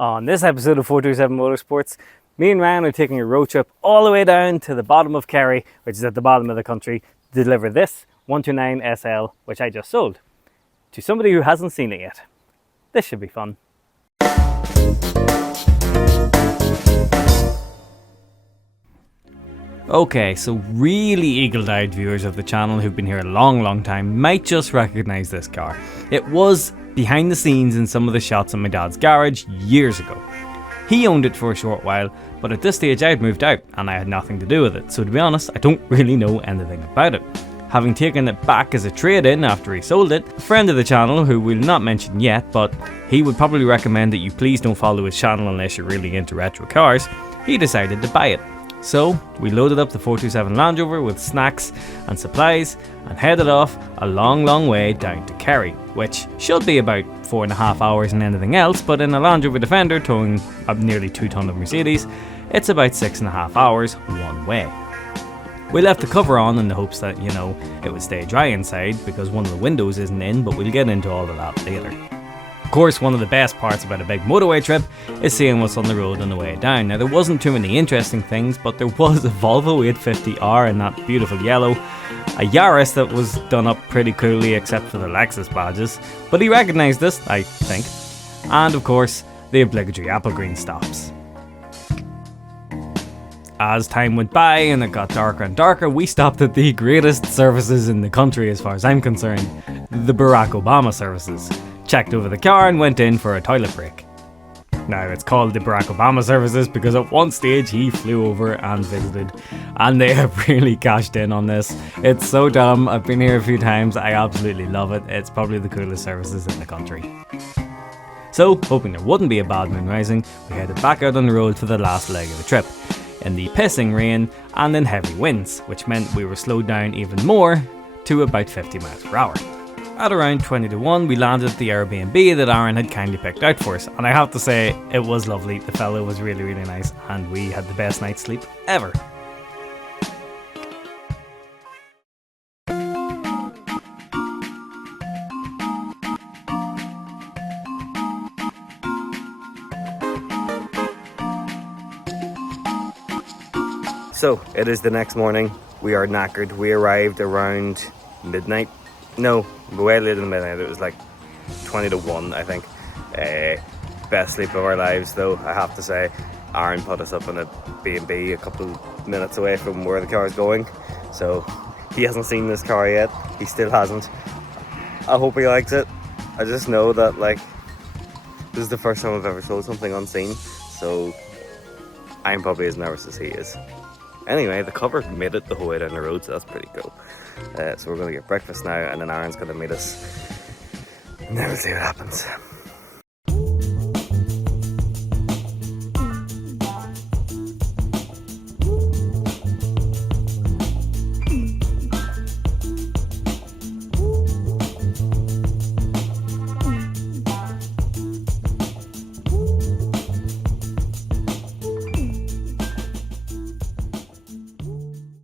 On this episode of 427 Motorsports, me and Ryan are taking a road trip all the way down to the bottom of Kerry, which is at the bottom of the country, to deliver this 129 SL, which I just sold, to somebody who hasn't seen it yet. This should be fun. Okay, so really eagle-eyed viewers of the channel who've been here a long time might just recognise this car. It was behind the scenes in some of the shots in my dad's garage years ago. He owned it for a short while, but at this stage I had moved out and I had nothing to do with it, so to be honest, I don't really know anything about it. Having taken it back as a trade-in after he sold it, a friend of the channel, who we'll not mention yet, but he would probably recommend that you please don't follow his channel unless you're really into retro cars, he decided to buy it. So we loaded up the 427 Land Rover with snacks and supplies and headed off a long way down to Kerry, which should be about 4.5 hours and anything else, but in a Land Rover Defender towing a nearly 2 ton of Mercedes, it's about 6.5 hours one way. We left the cover on in the hopes that, it would stay dry inside because one of the windows isn't in, but we'll get into all of that later. Of course, one of the best parts about a big motorway trip is seeing what's on the road on the way down. Now, there wasn't too many interesting things, but there was a Volvo 850R in that beautiful yellow, a Yaris that was done up pretty coolly except for the Lexus badges, but he recognised this, I think, and of course, the obligatory apple green stops. As time went by and it got darker and darker, we stopped at the greatest services in the country as far as I'm concerned, the Barack Obama services. Checked over the car and went in for a toilet break. Now, it's called the Barack Obama services because at one stage he flew over and visited, and they have really cashed in on this. It's so dumb. I've been here a few times. I absolutely love it. It's probably the coolest services in the country. So, hoping there wouldn't be a bad moon rising, we headed back out on the road for the last leg of the trip, in the pissing rain and in heavy winds, which meant we were slowed down even more to about 50 miles per hour. At around 20 to 1, we landed at the Airbnb that Aaron had kindly picked out for us, and I have to say, it was lovely. The fellow was really nice, and we had the best night's sleep ever. So, it is the next morning. We are knackered. We arrived around midnight. No, way later than midnight. It was like 20 to 1, I think. Best sleep of our lives, though, I have to say. Aaron put us up in a B&B a couple minutes away from where the car is going. So, he hasn't seen this car yet. He still hasn't. I hope he likes it. I just know that, this is the first time I've ever sold something unseen. So, I'm probably as nervous as he is. Anyway, the cover made it the whole way down the road, so that's pretty cool. So we're going to get breakfast now, and then Aaron's going to meet us, and then we'll see what happens.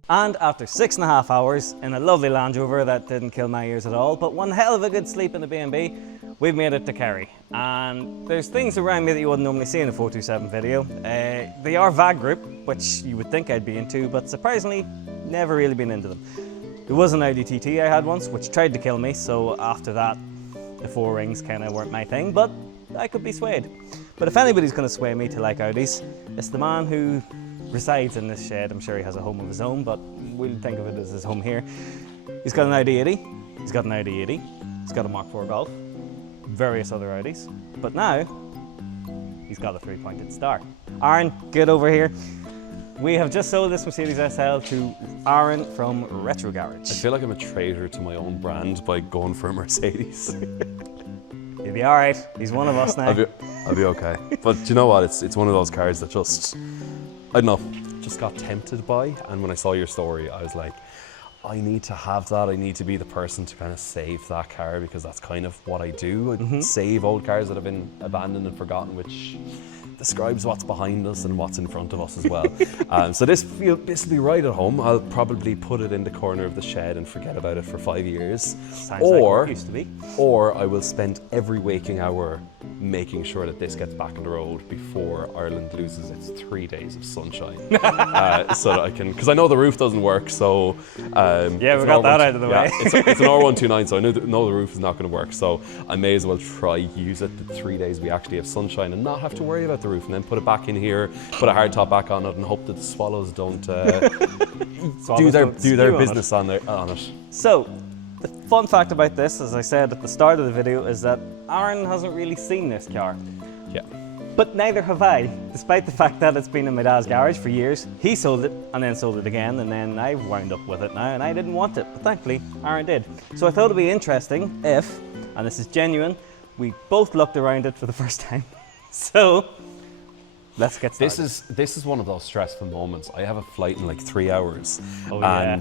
And after 6.5 hours in a lovely Land Rover that didn't kill my ears at all, but one hell of a good sleep in the B&B, we've made it to Kerry. And there's things around me that you wouldn't normally see in a 427 video. They are VAG Group, which you would think I'd be into, but surprisingly, never really been into them. There was an Audi TT I had once, which tried to kill me, so after that, the 4 rings kind of weren't my thing, but I could be swayed. But if anybody's going to sway me to like Audis, it's the man who resides in this shed. I'm sure he has a home of his own, but we'll think of it as his home here. He's got an Audi 80, he's got an Audi 80, he's got a Mark IV Golf, various other Audis, but now he's got a 3-pointed star. Aaron, get over here. We have just sold this Mercedes SL to Aaron from Retro Garage. I feel like I'm a traitor to my own brand by going for a Mercedes. You'll be alright, he's one of us now. I'll be okay. But do you know what, it's one of those cars that just, I don't know, just got tempted by, and when I saw your story I was like, I need to have that. I need to be the person to kind of save that car, because that's kind of what I do. I save old cars that have been abandoned and forgotten, which describes what's behind us and what's in front of us as well. So this will be right at home. I'll probably put it in the corner of the shed and forget about it for 5 years. Sounds like what it used to be. Or I will spend every waking hour making sure that this gets back on the road before Ireland loses its 3 days of sunshine. So that I can, because I know the roof doesn't work, so... yeah, we got that out of the way. It's an R129, so I know the roof is not going to work, so I may as well try use it the 3 days we actually have sunshine and not have to worry about the roof, and then put it back in here, put a hard top back on it, and hope that the swallows don't do their business on it. So, the fun fact about this, as I said at the start of the video, is that Aaron hasn't really seen this car. Yeah. But neither have I, despite the fact that it's been in my dad's garage for years. He sold it and then sold it again, and then I wound up with it now, and I didn't want it, but thankfully Aaron did. So I thought it'd be interesting if, and this is genuine, we both looked around it for the first time. So, let's get started. This is one of those stressful moments. I have a flight in like 3 hours, yeah.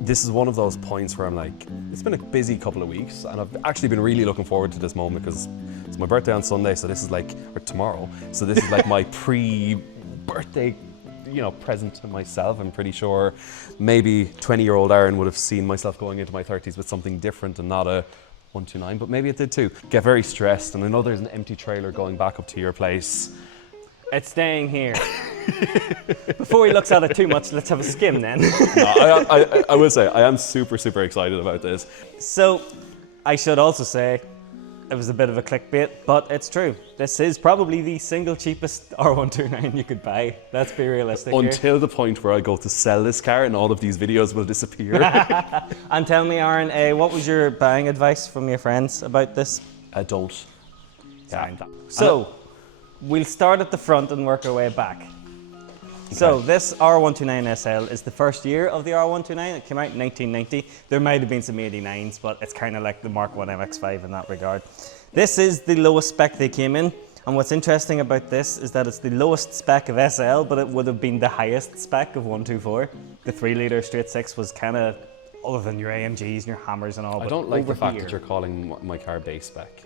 This is one of those points where I'm like, it's been a busy couple of weeks, and I've actually been really looking forward to this moment, because it's my birthday on Sunday, so this is like, or tomorrow, so this is like my pre-birthday, present to myself. I'm pretty sure maybe 20-year-old Aaron would have seen myself going into my 30s with something different and not a 129, but maybe it did too. Get very stressed, and I know there's an empty trailer going back up to your place. It's staying here. Before he looks at it too much, let's have a skim then. No, I will say, I am super, super excited about this. So, I should also say, it was a bit of a clickbait, but it's true. This is probably the single cheapest R129 you could buy. Let's be realistic Until the point where I go to sell this car and all of these videos will disappear. And tell me, Aaron, what was your buying advice from your friends about this? Don't. Yeah. So, we'll start at the front and work our way back. So this R129 SL is the first year of the R129. It came out in 1990. There might have been some 89s, but it's kind of like the Mark 1 MX-5 in that regard. This is the lowest spec they came in. And what's interesting about this is that it's the lowest spec of SL, but it would have been the highest spec of 124. The 3-litre straight 6 was kind of, other than your AMGs and your Hammers and all. I don't like the fact that you're calling my car base spec.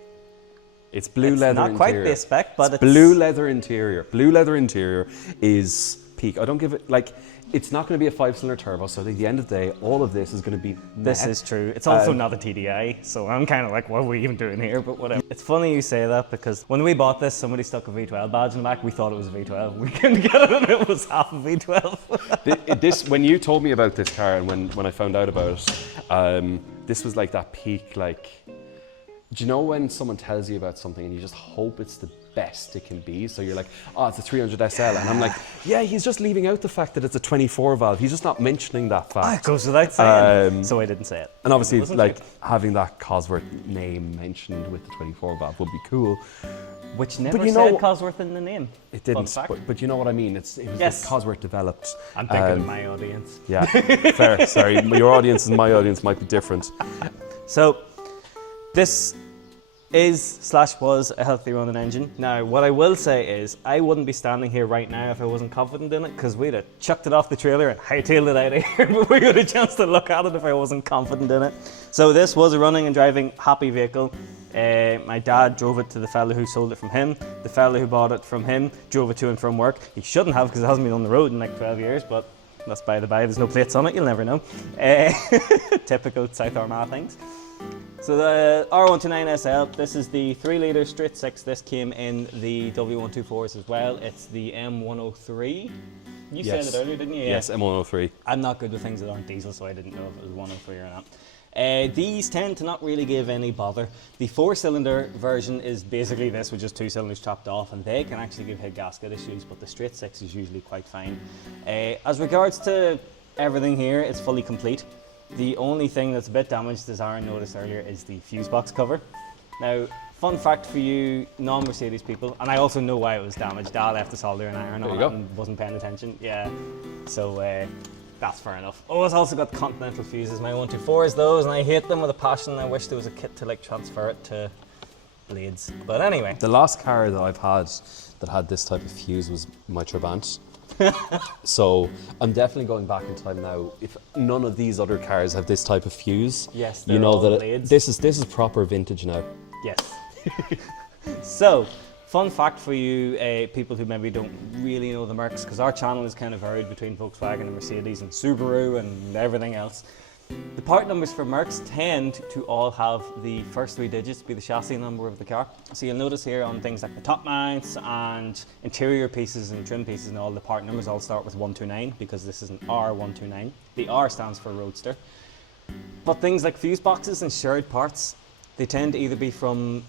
It's blue leather interior. Not quite base spec, but it's blue leather interior. Blue leather interior is peak. I don't give it, like, it's not going to be a 5-cylinder turbo, so at the end of the day, all of this is going to be This is true. It's also not a TDI, so I'm kind of like, what are we even doing here? But whatever. It's funny you say that, because when we bought this, somebody stuck a V12 badge in the back. We thought it was a V12. We couldn't get it, and it was half a V12. When you told me about this car, and when I found out about it, this was like that peak, like, do you know when someone tells you about something and you just hope it's the best it can be? So you're like, oh, it's a 300 SL. And I'm like, yeah, he's just leaving out the fact that it's a 24 valve. He's just not mentioning that fact. It goes without saying. So I didn't say it. And obviously, like, having that Cosworth name mentioned with the 24 valve would be cool. Which never said Cosworth in the name. It didn't, but you know what I mean. It was Cosworth developed. I'm thinking of my audience. Yeah, fair, sorry. Your audience and my audience might be different. So, this is/was a healthy running engine. Now, what I will say is, I wouldn't be standing here right now if I wasn't confident in it, because we'd have chucked it off the trailer and hightailed it out of here before we got a chance to look at it if I wasn't confident in it. So this was a running and driving happy vehicle. My dad drove it to the fella who sold it from him. The fella who bought it from him drove it to and from work. He shouldn't have, because it hasn't been on the road in like 12 years, but that's by the by. There's no plates on it, you'll never know. Typical South Armagh things. So the R129 SL, this is the 3-litre straight 6. This came in the W124s as well. It's the M103. You said it earlier, didn't you? Yeah. Yes, M103. I'm not good with things that aren't diesel, so I didn't know if it was 103 or not. These tend to not really give any bother. The 4-cylinder version is basically this, with just 2 cylinders chopped off, and they can actually give head gasket issues, but the straight 6 is usually quite fine. As regards to everything here, it's fully complete. The only thing that's a bit damaged, as Aaron noticed earlier, is the fuse box cover. Now, fun fact for you non-Mercedes people, and I also know why it was damaged. Dad left the solder and iron on it and wasn't paying attention. Yeah, so that's fair enough. Oh, it's also got Continental fuses. My 124s, those, and I hate them with a passion. I wish there was a kit to like transfer it to blades. But anyway. The last car that I've had that had this type of fuse was my Trabant. So I'm definitely going back in time now. If none of these other cars have this type of fuse, Yes, you they're know all that blades. this is proper vintage now. Yes. So, fun fact for you people who maybe don't really know the Mercs, because our channel is kind of varied between Volkswagen and Mercedes and Subaru and everything else. The part numbers for Mercs tend to all have the first 3 digits be the chassis number of the car. So you'll notice here on things like the top mounts and interior pieces and trim pieces and all, the part numbers all start with 129 because this is an R129. The R stands for Roadster. But things like fuse boxes and shared parts, they tend to either be from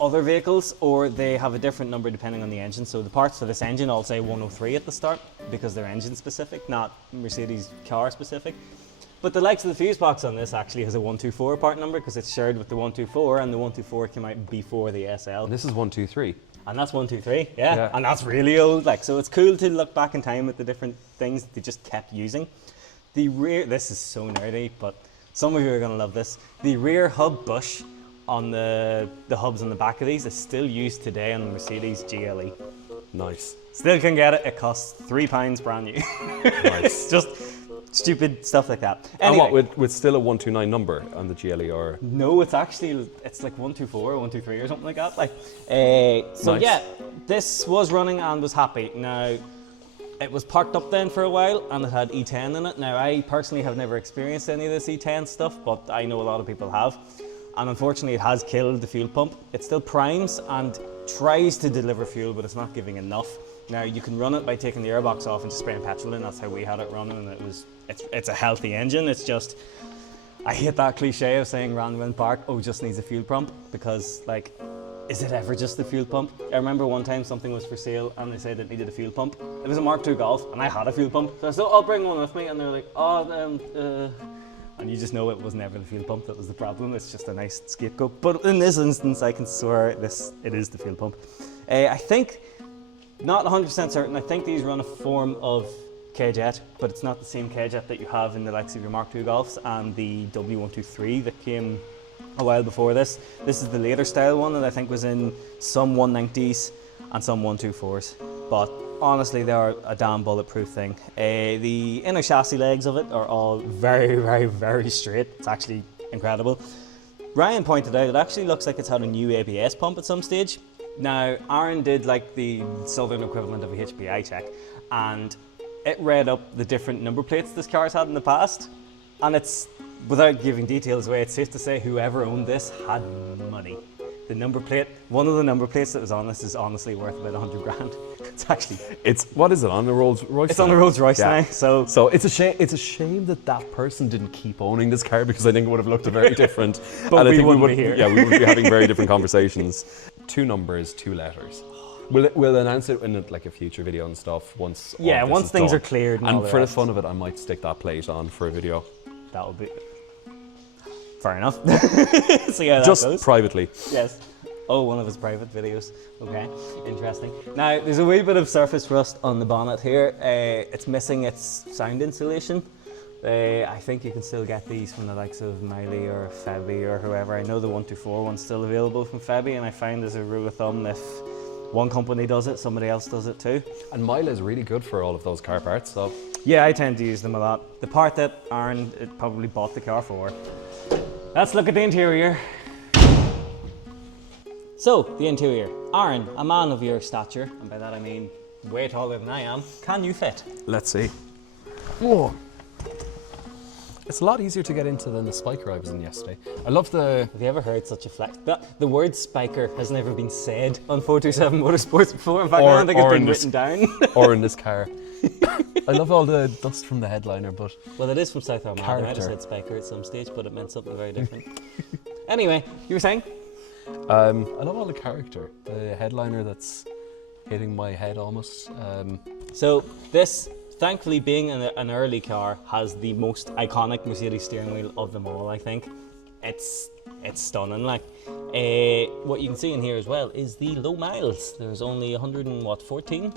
other vehicles or they have a different number depending on the engine. So the parts for this engine all say 103 at the start because they're engine specific, not Mercedes car specific. But the likes of the fuse box on this actually has a 124 part number because it's shared with the 124, and the 124 came out before the SL. And this is 123. And that's 123, yeah. Yeah. And that's really old. Like, so it's cool to look back in time at the different things that they just kept using. The rear, this is so nerdy, but some of you are going to love this. The rear hub bush on the hubs on the back of these is still used today on the Mercedes GLE. Nice. Still can get it. It costs £3 brand new. Nice. Just stupid stuff like that. And Anyway, what, with still a 129 number on the GLE or? no, it's like 124 or 123 or something like that. Like, so Nice. yeah, this was running and was happy. Now, it was parked up then for a while and it had E10 in it. Now, I personally have never experienced any of this E10 stuff, but I know a lot of people have. And unfortunately, it has killed the fuel pump. It still primes and tries to deliver fuel, but it's not giving enough. Now, you can run it by taking the airbox off and just spraying petrol in. That's how we had it running, and it's a healthy engine. It's just, I hate that cliche of saying Randwind Park, oh, just needs a fuel pump, because like, is it ever just the fuel pump? I remember one time something was for sale and they said it needed a fuel pump. It was a Mark II Golf and I had a fuel pump. So I said, I'll bring one with me, and they're like, and you just know it was never the fuel pump that was the problem. It's just a nice scapegoat. But in this instance, I can swear it is the fuel pump. I think, not 100% certain, I think these run a form of K-Jet, but it's not the same K-Jet that you have in the likes of your Mark II Golfs and the W123 that came a while before this. This is the later style one that I think was in some 190s and some 124s. But honestly, they are a damn bulletproof thing. The inner chassis legs of it are all very, very, very straight. It's actually incredible. Ryan pointed out it actually looks like it's had a new ABS pump at some stage. Now, Aaron did like the southern equivalent of a HPI check, and it read up the different number plates this car's had in the past, and it's, without giving details away, it's safe to say whoever owned this had money. The number plate, one of the number plates that was on this is honestly worth about 100 grand. It's actually, What is it, on the Rolls Royce? it's on the Rolls Royce Yeah. now, so So it's a shame. It's a shame that that person didn't keep owning this car, because I think it would have looked very different. But and I we think wouldn't be would, here. Yeah, we would be having very different conversations. 2 numbers, 2 letters. We'll announce it in like a future video and stuff once. all yeah, this once is things done. are cleared and all And the for the rest. fun of it, I might stick that plate on for a video, That would be fair enough. See how that just goes. privately. Yes. Oh, one of his private videos. Okay, interesting. Now, there's a wee bit of surface rust on the bonnet here. It's missing its sound insulation. I think you can still get these from the likes of Miley or Febby or whoever. I know the 124 one's still available from Febby, and I find as a rule of thumb, if one company does it, somebody else does it too. And Mila is really good for all of those car parts. So Yeah, I tend to use them a lot. The part that Aaron probably bought the car for. Let's look at the interior. So, the interior. Aaron, a man of your stature, and by that I mean way taller than I am, can you fit? let's see. Whoa. It's a lot easier to get into than the Spiker I was in yesterday. I love the. Have you ever heard such a flex? The word spiker has never been said on 427 Motorsports before. In fact, I don't think it's been written down. Or in this car. I love all the dust from the headliner, but Well, it is from South Armagh. I might have Character. said spiker at some stage, but it meant something very different. Anyway, you were saying? I love all the character. The headliner that's hitting my head almost. So this, thankfully being an early car, has the most iconic Mercedes steering wheel of them all, I think. It's stunning. Like, what you can see in here as well is the low miles. There's only 114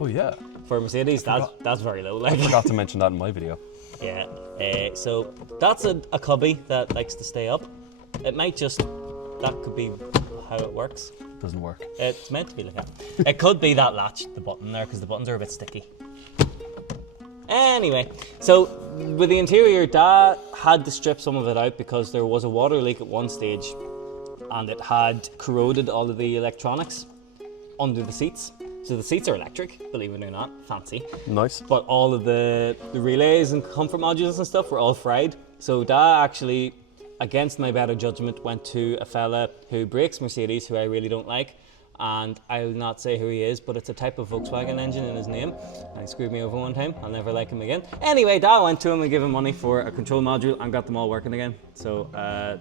Oh yeah. for Mercedes. That's very low. Like, I forgot to mention that in my video. yeah. So that's a cubby that likes to stay up. It might just, that could be how it works. Doesn't work. It's meant to be like that. It could be that latch, the button there, because the buttons are a bit sticky. Anyway, so with the interior, Dad had to strip some of it out because there was a water leak at one stage and it had corroded all of the electronics under the seats. So the seats are electric, believe it or not, fancy. Nice. But all of the relays and comfort modules and stuff were all fried. So Dad actually, against my better judgment, went to a fella who breaks Mercedes, who I really don't like. And I'll not say who he is, but it's a type of Volkswagen engine in his name. And he screwed me over one time. I'll never like him again. Anyway, Dad went to him and gave him money for a control module and got them all working again. So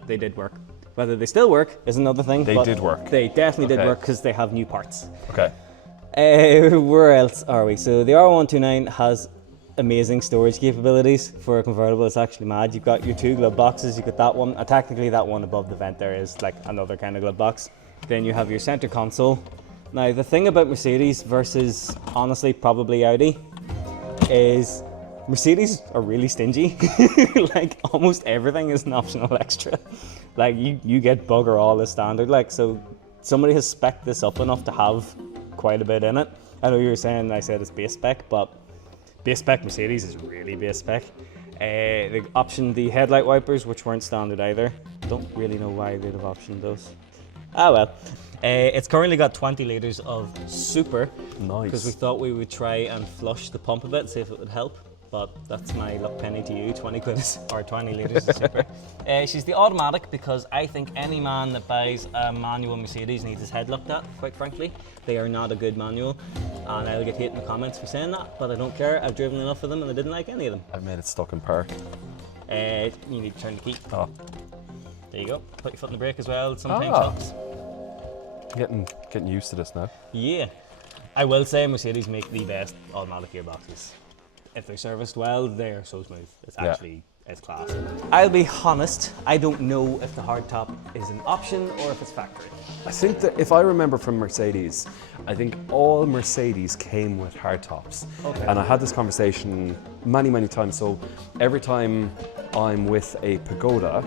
they did work. Whether they still work is another thing. They did work. They definitely Okay. did work because they have new parts. Okay. Where else are we? So the R129 has amazing storage capabilities for a convertible. It's actually mad. You've got your 2 glove boxes. You've got that one. Technically, that one above the vent there is like another kind of glove box. Then you have your center console. Now, the thing about Mercedes versus, honestly, probably Audi is Mercedes are really stingy. Like, almost everything is an optional extra. Like, you get bugger all as standard. Like, so somebody has spec'd this up enough to have quite a bit in it. I know you were saying I said it's base spec, but base spec Mercedes is really base spec. They optioned the headlight wipers, which weren't standard either. Don't really know why they'd have optioned those. Ah well. It's currently got 20 litres of super. Nice. Because we thought we would try and flush the pump a bit, see if it would help. But that's my luck penny to you, 20 quid or 20 litres of super. She's the automatic because I think any man that buys a manual Mercedes needs his head looked at, quite frankly. They are not a good manual. And I'll get hate in the comments for saying that, but I don't care. I've driven enough of them and I didn't like any of them. I've made it stuck in park. You need to turn the key. Oh, There you go. Put your foot in the brake as well, sometimes Ah. helps. getting used to this now. Yeah. I will say Mercedes make the best automatic gearboxes. If they're serviced well, they are so smooth. It's Yeah. actually, it's class. I'll be honest, I don't know if the hardtop is an option or if it's factory. I think that if I remember from Mercedes, I think all Mercedes came with hardtops. Okay. And I had this conversation many times. So every time I'm with a Pagoda,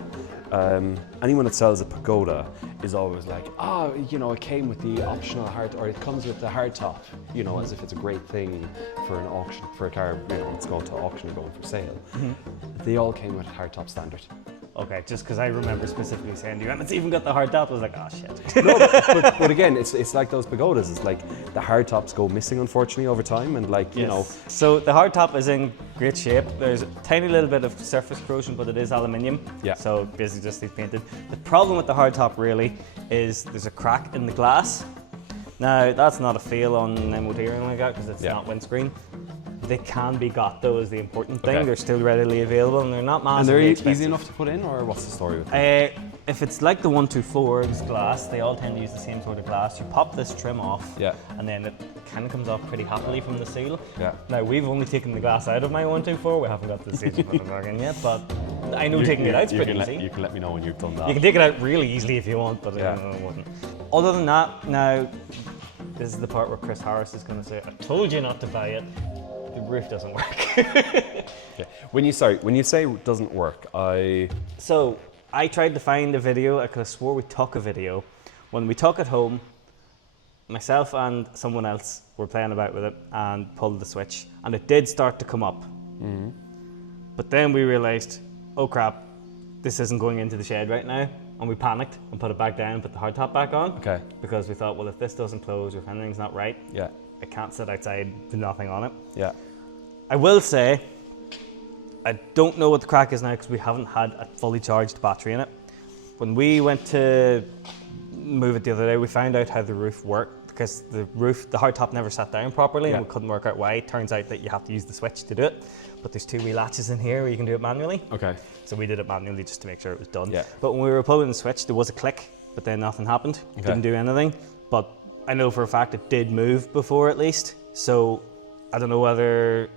anyone that sells a Pagoda is always like, it came with the optional or it comes with the hardtop, as if it's a great thing for an auction, for a car, that's going to auction or going for sale. They all came with hardtop standard. Okay, just because I remember specifically saying to you, and it's even got the hardtop, I was like, oh shit. No, but again, it's like those Pagodas. It's like the hardtops go missing, unfortunately, over time, and So the hardtop is in great shape. There's a tiny little bit of surface corrosion, but it is aluminium. Yeah. So basically just needs painted. The problem with the hardtop really is there's a crack in the glass. Now that's not a fail on MOT or anything like that because it's Yeah. not windscreen. They can be got though is the important thing. Okay. They're still readily available and they're not And massively they're expensive. easy enough to put in, or what's the story with them? If it's like the 124's glass, they all tend to use the same sort of glass. You pop this trim off, Yeah. and then it kind of comes off pretty happily from the seal. Yeah. Now we've only taken the glass out of my 124. We haven't got the seal from the bargain yet, but I know taking it out's pretty easy. You can let me know when you've done that. You can take it out really easily if you want, but Yeah. I wouldn't. Other than that, now this is the part where Chris Harris is going to say, "I told you not to buy it." The roof doesn't work. Yeah. When you say it doesn't work, So I tried to find a video. I could have swore we took a video. When we took it home, myself and someone else were playing about with it and pulled the switch, and it did start to come up. But then we realized, oh crap, this isn't going into the shed right now, and we panicked and put it back down and put the hardtop back on. Okay. Because we thought, well, if this doesn't close or if anything's not right, yeah, I can't sit outside with nothing on it. yeah. I will say, I don't know what the crack is now because we haven't had a fully charged battery in it. When we went to move it the other day, we found out how the roof worked because the hardtop never sat down properly and Yeah. we couldn't work out why. It turns out that you have to use the switch to do it, but there's 2 wee latches in here where you can do it manually. Okay. So we did it manually just to make sure it was done. Yeah. But when we were pulling the switch, there was a click, but then nothing happened. It Okay. didn't do anything. But I know for a fact it did move before at least. So I don't know whether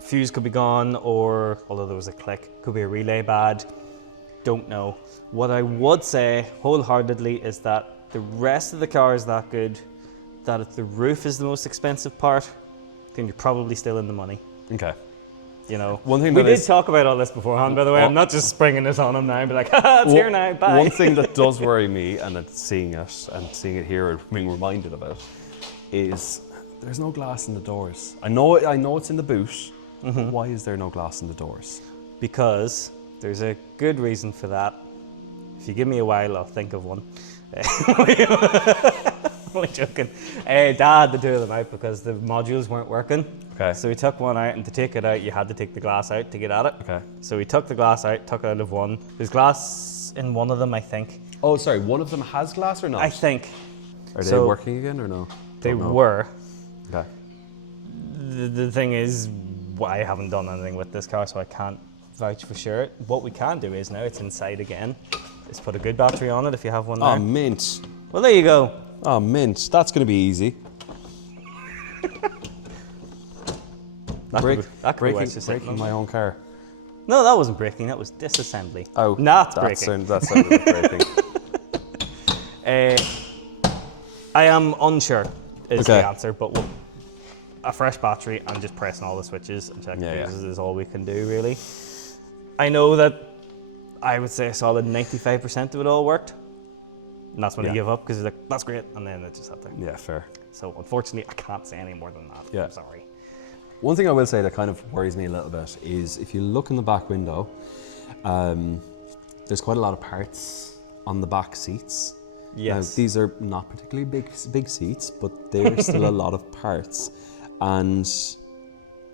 fuse could be gone or, although there was a click, could be a relay bad. Don't know. What I would say wholeheartedly is that the rest of the car is that good, that if the roof is the most expensive part, then you're probably still in the money. Okay. One thing we that did is- talk about all this beforehand, by the way. I'm not just springing this on him now and be like, haha, it's here now, bye. One thing that does worry me, and it's seeing it here and being reminded of it, is there's no glass in the doors. I know it's in the boot. But why is there no glass in the doors? Because there's a good reason for that. If you give me a while, I'll think of one. Only joking. Dad had the two of them out because the modules weren't working. Okay. So we took one out, and to take it out, you had to take the glass out to get at it. Okay. So we took the glass out, took it out of one. There's glass in one of them, I think. Oh, sorry. One of them has glass or not? I think. Are they So working again or no? they Don't know. were. Okay. The thing is, I haven't done anything with this car, so I can't vouch for sure. What we can do is now it's inside again, is put a good battery on it if you have one there. Oh, mint. Well, there you go. Oh, mint. That's going to be easy. That could be worse, just breaking like- my own car. No, that wasn't breaking. That was disassembly. Oh, not that breaking. That sounded like breaking. I am unsure is Okay. the answer, but a fresh battery and just pressing all the switches and checking Yeah, fuses is all we can do, really. I know that I would say a solid 95% of it all worked. And that's when I Yeah. give up because it's like, that's great. And then it just had to. Yeah, fair. So unfortunately, I can't say any more than that. Yeah. I'm sorry. One thing I will say that kind of worries me a little bit is if you look in the back window, there's quite a lot of parts on the back seats. Yes. Now, these are not particularly big seats, but there's still a lot of parts. And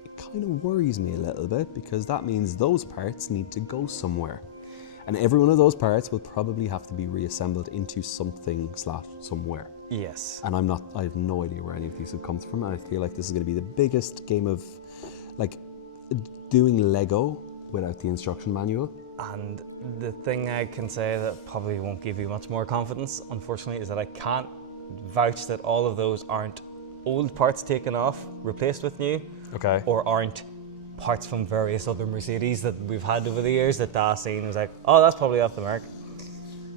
it kind of worries me a little bit because that means those parts need to go somewhere. And every one of those parts will probably have to be reassembled into something / somewhere. Yes. And I have no idea where any of these have come from. And I feel like this is going to be the biggest game of like doing Lego without the instruction manual. And the thing I can say that probably won't give you much more confidence, unfortunately, is that I can't vouch that all of those aren't old parts taken off, replaced with new, Okay. or aren't parts from various other Mercedes that we've had over the years that Da's seen was like, oh, that's probably off the mark.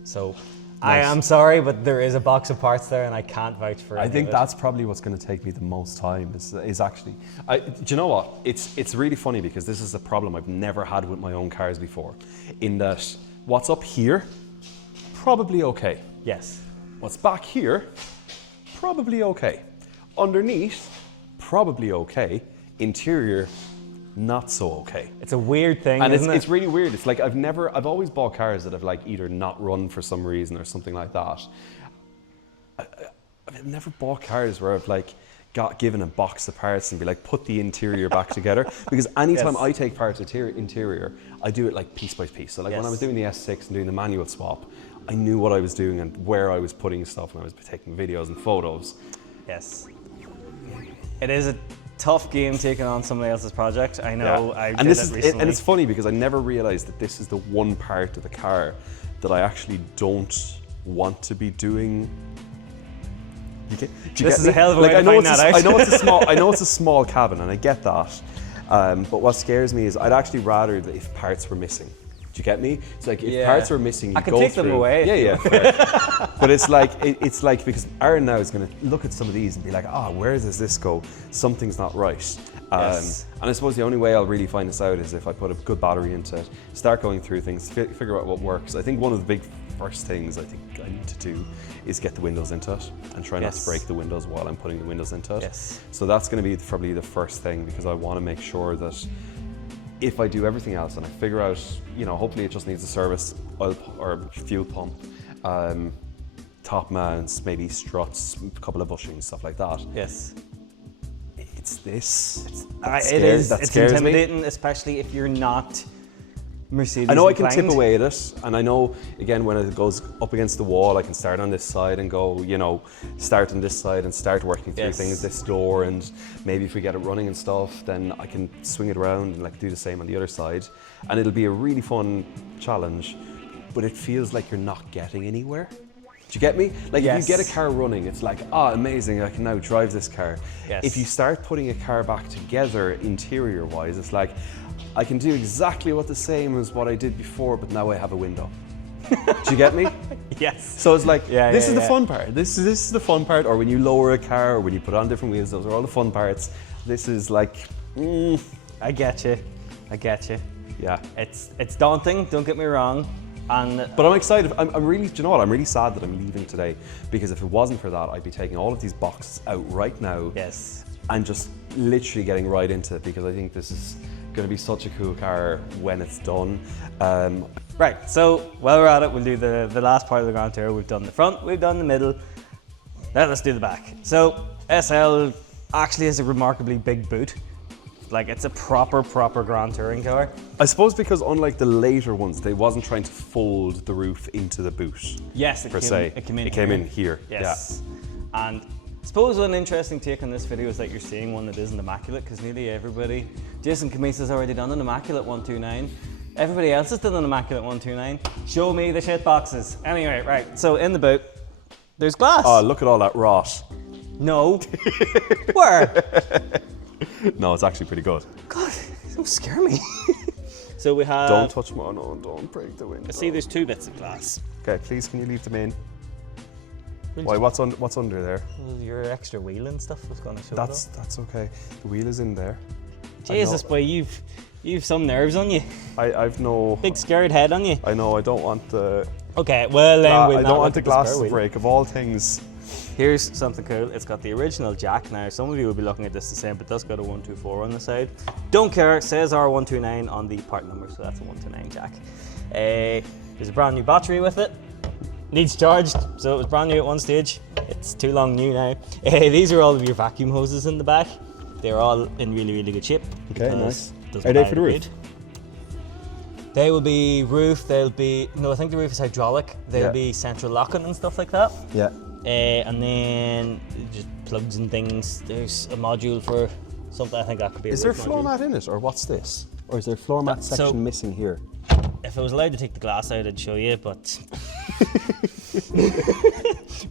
So I Nice. am sorry, but there is a box of parts there and I can't vouch for I any think of it. that's probably what's going to take me the most time is actually. Do you know what? It's really funny because this is a problem I've never had with my own cars before. In that, what's up here, probably okay. Yes. What's back here, probably okay. Underneath, probably okay. Interior, not so okay. It's a weird thing, And isn't it's it? really weird. It's like I've always bought cars that have like either not run for some reason or something like that. I've never bought cars where I've like got given a box of parts and be like, put the interior back together. Because anytime Yes. I take parts interior, I do it like piece by piece. So like when I Yes. was doing the S6 and doing the manual swap, I knew what I was doing and where I was putting stuff and I was taking videos and photos. Yes. It is a tough game taking on somebody else's project. I know. I did it recently. And it's funny because I never realized that this is the one part of the car that I actually don't want to be doing. Do you This get is me? a hell of a Like, way to I know find it's that out. I know it's a small. I know it's a small cabin, and I get that. But what scares me is I'd actually rather that if parts were missing. Do you get me? It's like if Yeah. parts were missing, you I can go take through. them away if Yeah, you yeah. Fair. But it's like because Aaron now is going to look at some of these and be like, where does this go? Something's not right. Yes. And I suppose the only way I'll really find this out is if I put a good battery into it, start going through things, figure out what works. I think one of the big first things I think I need to do is get the windows into it and try not to Yes. break the windows while I'm putting the windows into it. Yes. So that's going to be probably the first thing because I want to make sure that if I do everything else and I figure out, hopefully it just needs a service, oil or fuel pump, top mounts, maybe struts, a couple of bushings, stuff like that. Yes. It's this. It is. That It's scares me. intimidating, especially if you're not Mercedes. I know I can tip inclined. away at it, and I know again when it goes up against the wall, I can start on this side and go, start on this side and start working through Yes. things, this door, and maybe if we get it running and stuff, then I can swing it around and like do the same on the other side, and it'll be a really fun challenge. But it feels like you're not getting anywhere. Do you get me? Like Yes. if you get a car running, it's like, amazing, I can now drive this car. Yes. If you start putting a car back together interior-wise, it's like, I can do exactly the same as what I did before, but now I have a window. Do you get me? Yes. So it's like, Yeah, this yeah, is the yeah. fun part. This is the fun part. Or when you lower a car, or when you put on different wheels, those are all the fun parts. This is like, I get you. I get you. yeah. It's daunting. Don't get me wrong, And But I'm excited. I'm really, do you know what? I'm really sad that I'm leaving today, because if it wasn't for that, I'd be taking all of these boxes out right now. yes, And just literally getting right into it, because I think this is going to be such a cool car when it's done. right. So while we're at it, we'll do the last part of the Grand Tour. We've done the front, we've done the middle. Now let's do the back. So SL actually has a remarkably big boot. Like, it's a proper Grand Touring car. I suppose because unlike the later ones, they wasn't trying to fold the roof into the boot. Yes, per se. It came in. It came in here. Yes. And I suppose one interesting take on this video is that you're seeing one that isn't immaculate, because nearly everybody, Jason Camisa's already done an immaculate 129. Everybody else has done an immaculate 129. Show me the shit boxes. Anyway, right. So in the boot, there's glass. Oh, look at all that rot. No. Where? No, it's actually pretty good. God, don't scare me. So we have. Don't touch my, no, don't break the window. I see there's 2 bits of glass. Okay, please, can you leave them in? Why? What's under there? Your extra wheel and stuff was going to show. That's okay. The wheel is in there. Jesus, boy, you've some nerves on you. I've no. Big scared head on you. I know. I don't want the. Okay, well then we'll I not don't look want the at glass spare to wheel. break. Of all things. Here's something cool. It's got the original jack. Now, some of you will be looking at this the same, but that's got a 124 on the side. Don't care. It says R129 on the part number, so that's a 129 jack. There's a brand new battery with it. Needs charged, so it was brand new at one stage. It's too long new now. These are all of your vacuum hoses in the back. They're all in really good shape. Okay, because nice. it doesn't Are they buy for the any roof? grid. They will be roof. They'll be no. I think the roof is hydraulic. They'll Yeah. be central locking and stuff like that. Yeah. And then just plugs and things. There's a module for something. I think that could be. Is there a floor mat in it, or what's this? Or is there a floor mat So- section missing here? If I was allowed to take the glass out, I'd show you. But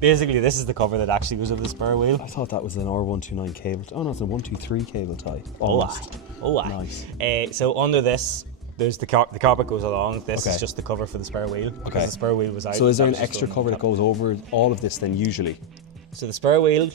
basically, this is the cover that actually goes over the spare wheel. I thought that was an R129 cable. Oh no, it's a 123 cable tie. Oh, Almost. Nice. Nice. So under this, there's the carpet goes along. This Okay. is just the cover for the spare wheel. Okay. Because the spare wheel was out. So is there that an was just extra on cover that top. goes over all of this then usually? So the spare wheel,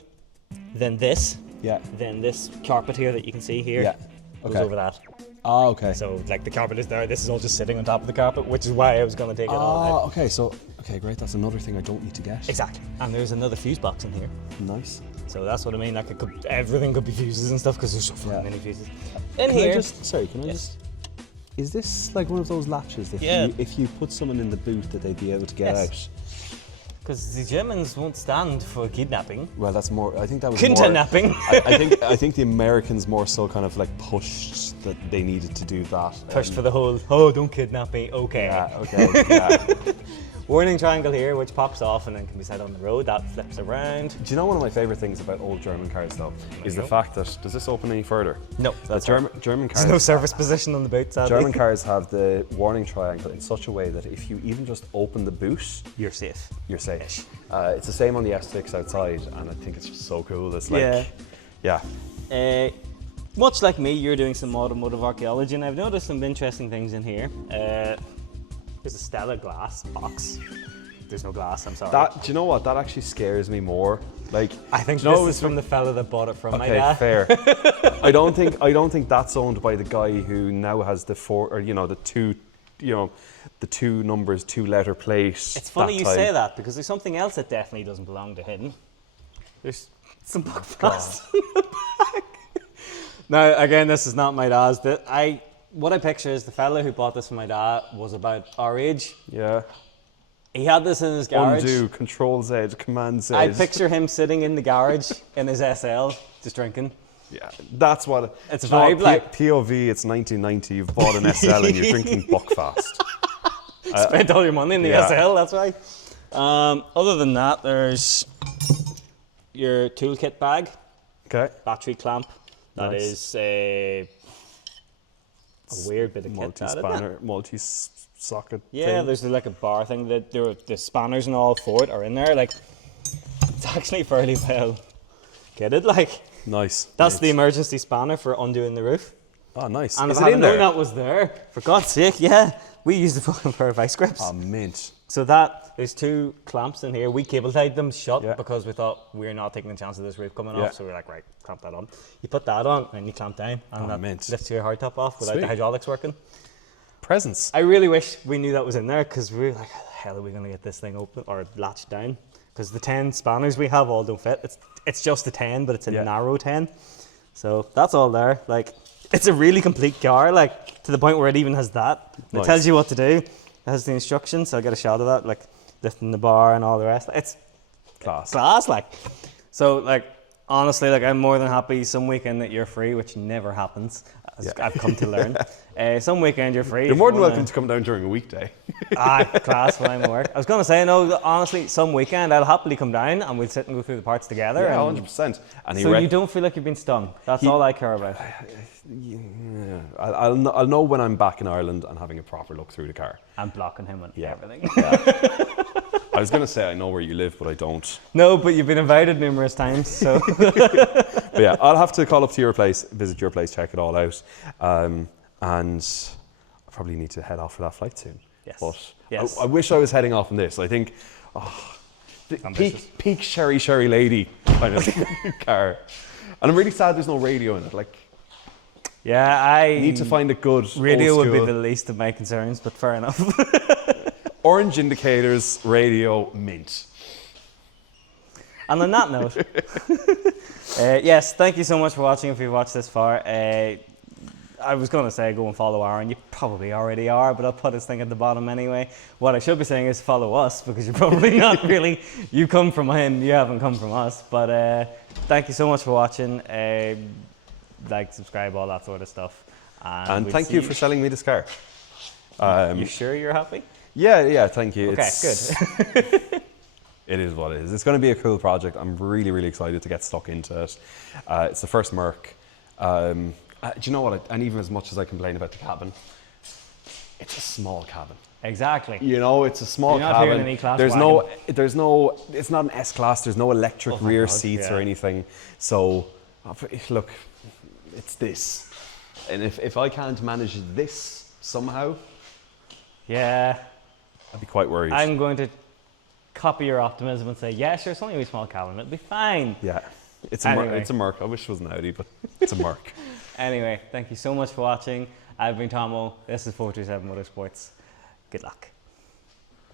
then this, Yeah. then this carpet here that you can see here Yeah. goes Okay. over that. Ah, okay. So like the carpet is there. This is all just sitting on top of the carpet, which is why I was going to take it all out. Ah, okay. So, okay, great. That's another thing I don't need to get. Exactly. And there's another fuse box in here. Nice. So that's what I mean. Like everything could be fuses and stuff because there's so fucking Yeah. many fuses. In Can here, I just? Is this like one of those latches that Yeah. if you put someone in the boot that they'd be able to get Yes. out? because the Germans won't stand for kidnapping. Well, that's more. I think that was Kidnapping. more. I think the Americans more so kind of like pushed that they needed to do that. Pushed for the whole, oh, don't kidnap me. Okay. Yeah. Okay. Yeah. Warning triangle here, which pops off and then can be set on the road. That flips around. Do you know one of my favorite things about old German cars though is the go. fact that does this open any further? No, That German cars. There's no service position on the boot, sadly. German cars have the warning triangle in such a way that if you even just open the boot, You're safe. you're safe. It's the same on the S6 outside, and I think it's just so cool. It's like, yeah. Much like me, you're doing some automotive archaeology, and I've noticed some interesting things in here. There's a Stella glass box. There's no glass, I'm sorry. That, do you know what? That actually scares me more. Like, I think do you know this is from the fella that bought it from my Okay, dad. fair. I don't think that's owned by the guy who now has the the two numbers, 2-letter plate. It's funny that you type. say that because there's something else that definitely doesn't belong to Hidden. There's some buckfast in the back. Now, again, this is not my dad's. What I picture is the fella who bought this from my dad was about our age. Yeah. He had this in his garage. Undo, Control Z, Command Z. I picture him sitting in the garage in his SL, just drinking. Yeah, that's what. It's a do you know vibe, what? like- POV. It's 1990. You've bought an SL and you're drinking Buckfast. Spent all your money in the yeah. SL, that's why. Other than that, there's your toolkit bag, Okay. battery clamp. That Nice. is a weird bit of kit. that, isn't it? Multi-spanner, multi-socket. Yeah, thing. there's like a bar thing that the spanners and all for it are in there. Like, it's actually fairly well kitted. Like, Nice. that's nice. the emergency spanner for undoing the roof. Oh, nice. And Is if it I in had known there? that was there, for God's sake, yeah, we used a fucking pair of vice grips. Oh, mint. So there's 2 clamps in here. We cable tied them shut Yeah. because we thought we're not taking the chance of this roof coming Yeah. off. So we're like, right, clamp that on. You put that on and you clamp down, and Oh, that mint. lifts your hardtop off without the Sweet. hydraulics working. presents. I really wish we knew that was in there because we were like, how the hell are we going to get this thing open or latched down? Because the 10 spanners we have all don't fit. It's just a 10, but it's a narrow 10. So that's all there. Like, it's a really complete car, like to the point where it even has that. It tells you what to do. It has the instructions, so I get a shot of that, like lifting the bar and all the rest. It's class, like. So, like, honestly, like, I'm more than happy some weekend that you're free, which never happens, as I've come to learn. Some weekend you're free. You're more than welcome to come down during a weekday. Class when I'm at work. I was going to say, no, honestly, some weekend I'll happily come down and we'll sit and go through the parts together. Yeah, 100%. And so you don't feel like you've been stung. That's all I care about. Yeah, I'll know when I'm back in Ireland and having a proper look through the car. I'm blocking him and everything. Yeah. I was going to say I know where you live, but I don't. No, but you've been invited numerous times, so. But yeah, I'll have to call up to your place, visit your place, check it all out. And I probably need to head off for that flight soon. Yes. But I wish I was heading off on this. I think peak Sherry Lady kind of car. And I'm really sad there's no radio in it. Like, yeah, I need to find a good radio old would be school. the least of my concerns, but fair enough. Orange indicators, radio, mint. And on that note, yes, thank you so much for watching if you've watched this far. I was going to say go and follow Aaron. You probably already are, but I'll put his thing at the bottom anyway. What I should be saying is follow us, because you're probably not really. You come from him, you haven't come from us. But thank you so much for watching. Like, subscribe, all that sort of stuff. And thank you for selling me this car. You sure you're happy? Yeah, thank you. Okay, good. It is what it is. It's going to be a cool project. I'm really, really excited to get stuck into it. It's the first Merc. Do you know what? And even as much as I complain about the cabin, it's a small cabin. Exactly. You know, it's a small You're not cabin. here in an E-Class there's wagon. no, it's not an S-Class. There's no electric rear seats or yeah. anything. So, look, it's this. And if I can't manage this somehow, Yeah. I'd be quite worried. I'm going to copy your optimism and say, yeah, sure, it's only a wee small cabin. It'll be fine. Yeah, it's Anyway. it's a Merc. I wish it was an Audi, but it's a Merc. Anyway, thank you so much for watching. I've been Tomo. This is 427 Motorsports. Good luck.